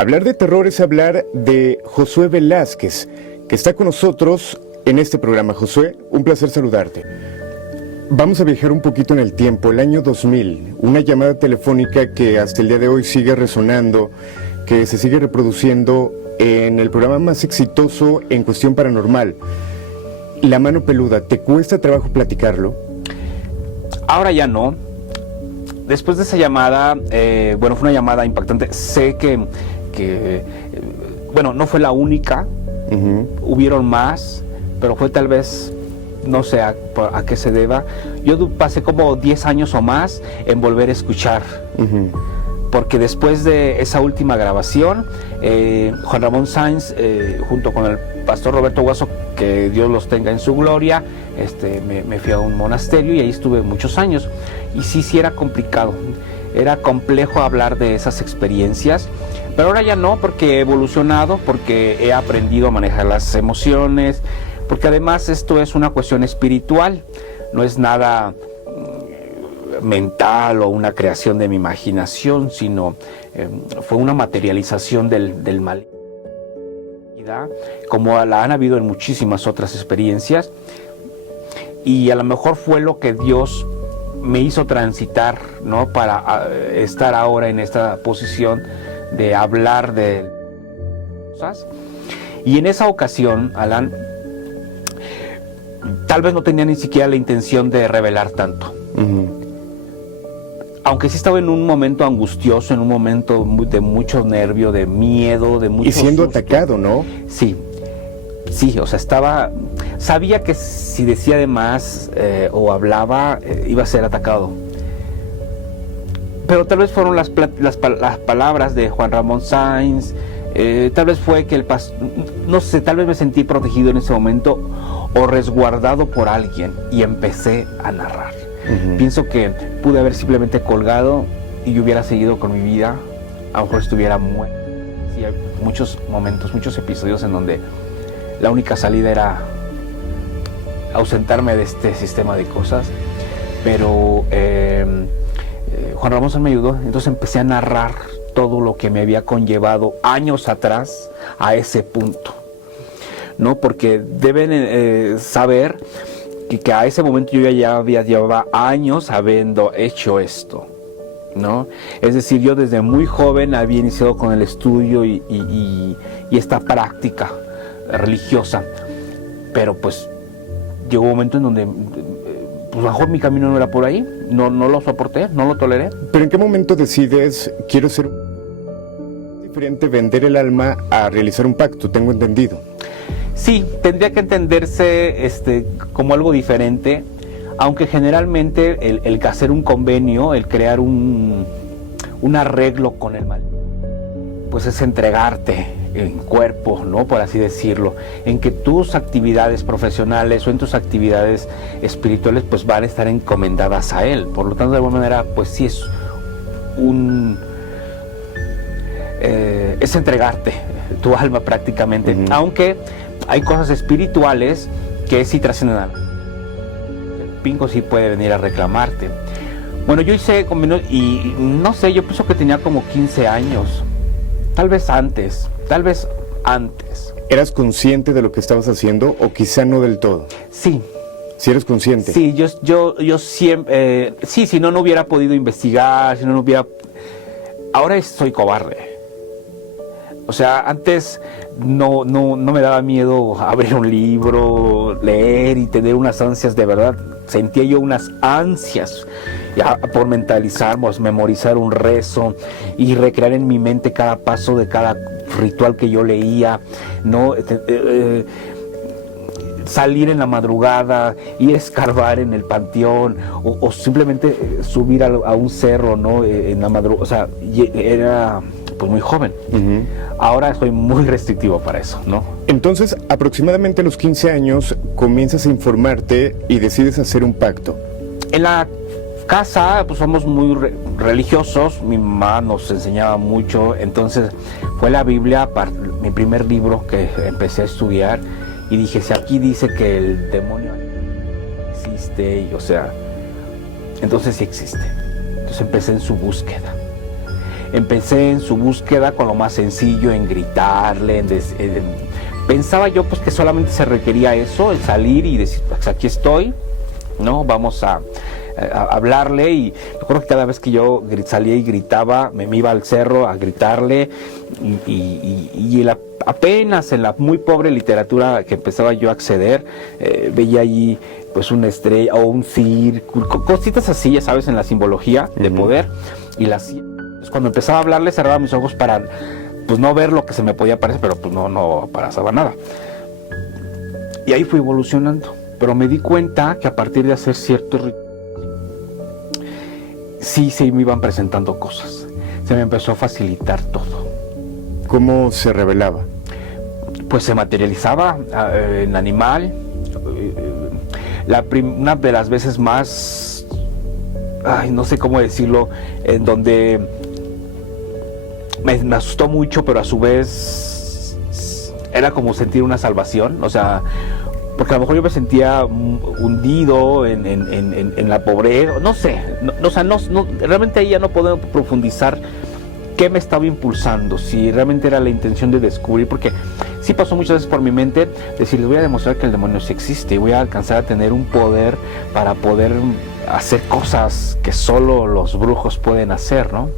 Hablar de terror es hablar de Josué Velázquez, que está con nosotros en este programa. Josué, un placer saludarte. Vamos a viajar un poquito en el tiempo, el año 2000, una llamada telefónica que hasta el día de hoy sigue resonando, que se sigue reproduciendo en el programa más exitoso en cuestión paranormal, La Mano Peluda. ¿Te cuesta trabajo platicarlo? Ahora ya no. Después de esa llamada, fue una llamada impactante. Sé que no fue la única, hubieron más, pero fue tal vez, no sé a qué se deba. Yo pasé como 10 años o más en volver a escuchar, porque después de esa última grabación, Juan Ramón Sáenz, junto con el pastor Roberto Guaso, que Dios los tenga en su gloria, me fui a un monasterio y ahí estuve muchos años. Y sí era complicado, era complejo hablar de esas experiencias, pero ahora ya no, porque he evolucionado, porque he aprendido a manejar las emociones, porque además esto es una cuestión espiritual, no es nada mental o una creación de mi imaginación, sino fue una materialización del mal, como la han habido en muchísimas otras experiencias, y a lo mejor fue lo que Dios me hizo transitar, ¿no?, para estar ahora en esta posición de hablar de cosas. Y en esa ocasión, Alan, tal vez no tenía ni siquiera la intención de revelar tanto. Aunque sí estaba en un momento angustioso, en un momento de mucho nervio, de miedo, de mucho y siendo susto. Atacado, ¿no? Sí, o sea, sabía que si decía de más o hablaba, iba a ser atacado. Pero tal vez fueron las palabras de Juan Ramón Sáenz, tal vez fue que no sé, tal vez me sentí protegido en ese momento o resguardado por alguien y empecé a narrar. Pienso que pude haber simplemente colgado y yo hubiera seguido con mi vida, a lo mejor estuviera muerto. Sí, hay muchos momentos, muchos episodios en donde la única salida era ausentarme de este sistema de cosas, pero Juan Ramón me ayudó, entonces empecé a narrar todo lo que me había conllevado años atrás a ese punto, ¿no? Porque deben saber que a ese momento yo llevaba años habiendo hecho esto, ¿no? Es decir, yo desde muy joven había iniciado con el estudio y esta práctica religiosa, pero pues llegó un momento en donde pues mejor mi camino no era por ahí, no lo soporté, no lo toleré. ¿Pero en qué momento decides, quiero ser diferente, vender el alma a realizar un pacto? Tengo entendido. Sí, tendría que entenderse como algo diferente, aunque generalmente el hacer un convenio, el crear un arreglo con el mal, pues es entregarte en cuerpo, ¿no?, por así decirlo, en que tus actividades profesionales o en tus actividades espirituales pues van a estar encomendadas a él. Por lo tanto, de alguna manera, pues sí es es entregarte tu alma prácticamente, aunque hay cosas espirituales que sí trascienden. El pingo sí puede venir a reclamarte. Bueno, yo hice convenio y no sé, yo pienso que tenía como 15 años, tal vez antes. ¿Eras consciente de lo que estabas haciendo o quizá no del todo? Sí. ¿Sí eres consciente? Sí, yo siempre, si no hubiera podido investigar, si no hubiera... Ahora soy cobarde. O sea, antes no me daba miedo abrir un libro, leer y tener unas ansias de verdad. Sentía yo unas ansias ya por memorizar un rezo y recrear en mi mente cada paso de cada ritual que yo leía, ¿no? Salir en la madrugada, ir a escarbar en el panteón o simplemente subir a un cerro, ¿no?, en la madrugada. O sea, era pues muy joven. Ahora soy muy restrictivo para eso, ¿no? Entonces, aproximadamente a los 15 años comienzas a informarte y decides hacer un pacto. En la casa pues somos muy religiosos, mi mamá nos enseñaba mucho, entonces fue la Biblia, mi primer libro que empecé a estudiar, y dije, si aquí dice que el demonio existe, y, o sea, entonces sí existe. Entonces empecé en su búsqueda. empecé en su búsqueda con lo más sencillo, en gritarle, pensaba yo pues que solamente se requería eso, el salir y decir, pues aquí estoy, ¿no? Vamos a hablarle. Y me acuerdo que cada vez que yo salía y gritaba, me iba al cerro a gritarle, y apenas en la muy pobre literatura que empezaba yo a acceder, veía allí pues una estrella o un círculo, cositas así, ya sabes, en la simbología de poder, y cuando empezaba a hablarle cerraba mis ojos para pues no ver lo que se me podía parecer, pero pues no pasaba nada. Y ahí fui evolucionando, pero me di cuenta que a partir de hacer ciertos rituales, sí se me iban presentando cosas, se me empezó a facilitar todo. ¿Cómo se revelaba? Pues se materializaba en animal. Una de las veces más, no sé cómo decirlo, en donde me asustó mucho, pero a su vez era como sentir una salvación, o sea, porque a lo mejor yo me sentía hundido en la pobreza, no sé, realmente ahí ya no puedo profundizar qué me estaba impulsando, si realmente era la intención de descubrir, porque sí pasó muchas veces por mi mente decir, les voy a demostrar que el demonio sí existe, y voy a alcanzar a tener un poder para poder hacer cosas que solo los brujos pueden hacer, ¿no?